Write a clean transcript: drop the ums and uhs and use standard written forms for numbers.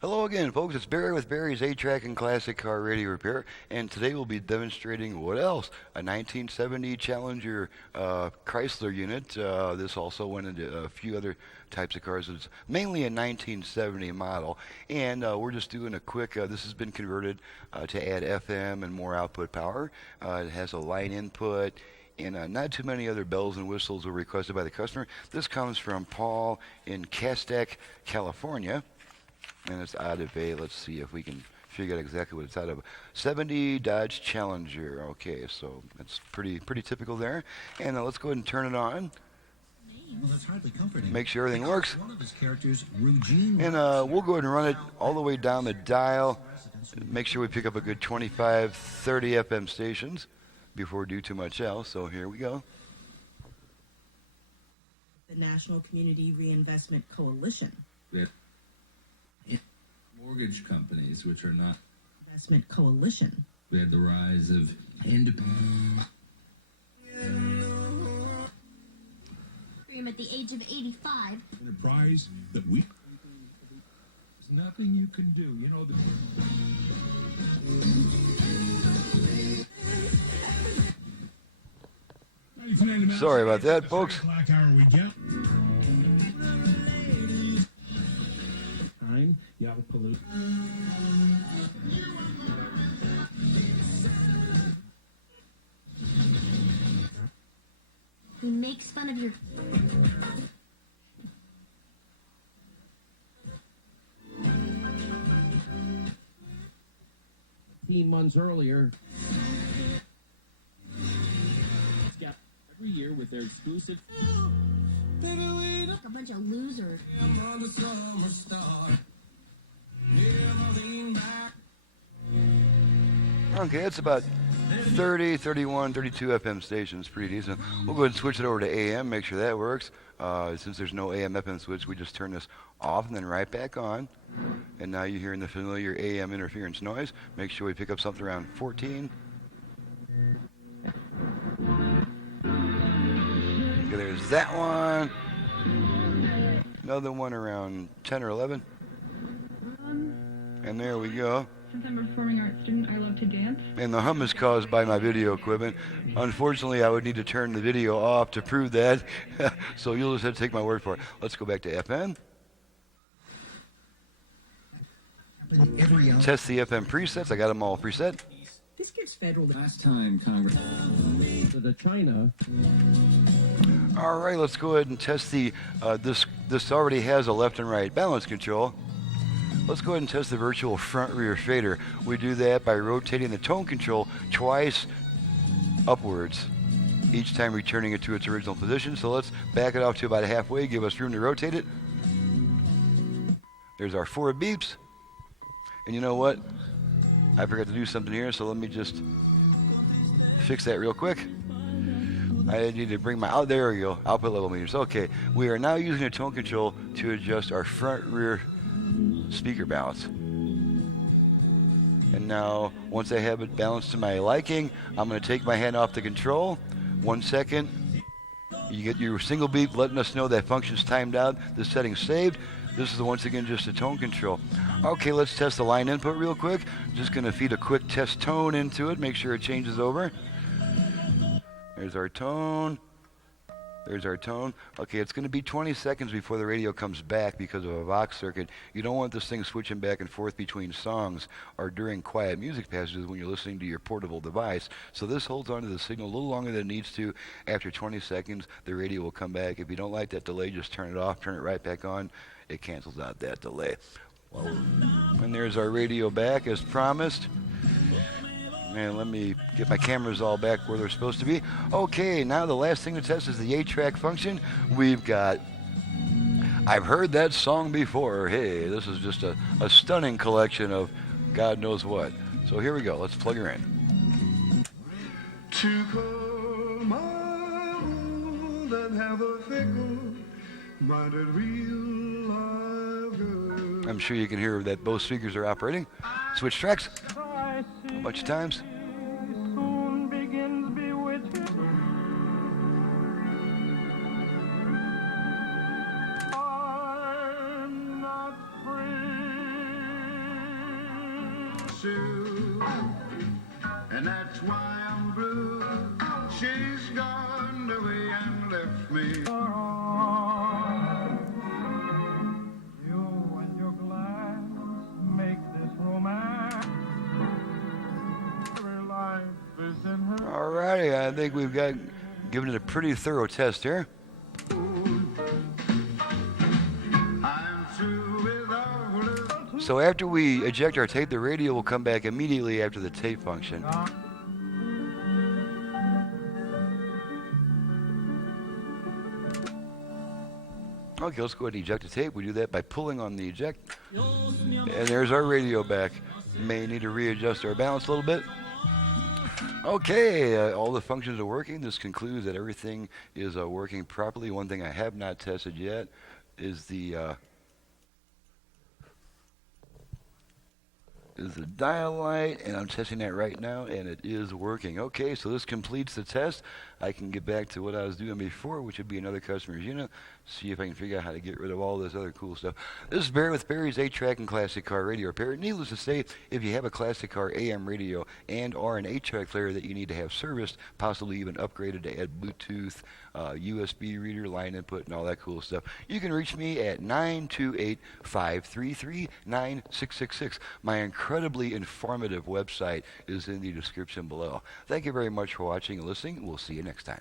Hello again, folks. It's Barry with Barry's 8-Track and Classic Car Radio Repair, and today we'll be demonstrating what else? A 1970 Challenger Chrysler unit. This also went into a few other types of cars. It's mainly a 1970 model, and we're just doing a quick. This has been converted to add FM and more output power. It has a line input. And not too many other bells and whistles were requested by the customer. This comes from Paul in Castac, California. And it's out of a, let's see if we can figure out exactly what it's out of. 70 Dodge Challenger. Okay, so that's pretty typical there. And let's go ahead and turn it on. Well, that's hardly comforting. Make sure everything works. One of his characters, Eugene, and we'll go ahead and run it all the way down the dial. Make sure we pick up a good 25, 30 FM stations before we do too much else. So here we go. The National Community Reinvestment Coalition. Mortgage companies, which are not Investment Coalition. We had the rise of independent. At the age of 85. Enterprise that we. There's nothing you can do. You know the. Sorry about that, folks. Clock hour we get. Yavapalu. He makes fun of your... 15 months earlier. Every year with their exclusive... Like a bunch of losers. Okay, it's about 30, 31, 32 FM stations, pretty decent. We'll go ahead and switch it over to AM, make sure that works. Since there's no AM FM switch, we just turn this off and then right back on. And now you're hearing the familiar AM interference noise. Make sure we pick up something around 14. Okay, there's that one. Another one around 10 or 11. And there we go. Since I'm a performing arts student, I love to dance. And the hum is caused by my video equipment. Unfortunately, I would need to turn the video off to prove that. So you'll just have to take my word for it. Let's go back to FM. Test the FM presets. I got them all preset. This gives federal... Last time Congress... To the China. All right, let's go ahead and test the... This already has a left and right balance control. Let's go ahead and test the virtual front-rear fader. We do that by rotating the tone control twice upwards, each time returning it to its original position. So let's back it off to about halfway, give us room to rotate it. There's our 4 beeps. And you know what? I forgot to do something here, so let me just fix that real quick. I need to bring my, there we go, output level meters. Okay, we are now using a tone control to adjust our front-rear speaker balance. And now, once I have it balanced to my liking, I'm going to take my hand off the control. 1 second. You get your single beep letting us know that function's timed out. The setting's saved. This is once again just a tone control. Okay, let's test the line input real quick. Just going to feed a quick test tone into it. Make sure it changes over. There's our tone. There's our tone. Okay, it's going to be 20 seconds before the radio comes back because of a Vox circuit. You don't want this thing switching back and forth between songs or during quiet music passages when you're listening to your portable device. So this holds on to the signal a little longer than it needs to. After 20 seconds, the radio will come back. If you don't like that delay, just turn it off, turn it right back on. It cancels out that delay. Well, and there's our radio back as promised. And let me get my cameras all back where they're supposed to be. Okay, now the last thing to test is the 8-track function. We've got, I've heard that song before. Hey, this is just a stunning collection of God knows what. So here we go. Let's plug her in. To call my own and have a fickle-minded real live girl. I'm sure you can hear that both speakers are operating. Switch tracks. A bunch of times. Sue, and that's why I'm blue. She's gone away and left me. You and your glass make this romance. Every life is in her. Alrighty, I think we've given it a pretty thorough test here. So after we eject our tape, the radio will come back immediately after the tape function. Okay, let's go ahead and eject the tape. We do that by pulling on the eject. And there's our radio back. May need to readjust our balance a little bit. Okay, all the functions are working. This concludes that everything is working properly. One thing I have not tested yet is the dial light, and I'm testing that right now, and it is working. Okay, so this completes the test. I can get back to what I was doing before, which would be another customer's unit, see if I can figure out how to get rid of all this other cool stuff. This is Barry with Barry's 8-track and classic car radio repair. Needless to say, if you have a classic car AM radio and or an 8-track player that you need to have serviced, possibly even upgraded to add Bluetooth, USB reader, line input, and all that cool stuff, you can reach me at 928-533-9666. My incredibly informative website is in the description below. Thank you very much for watching and listening. We'll see you next time.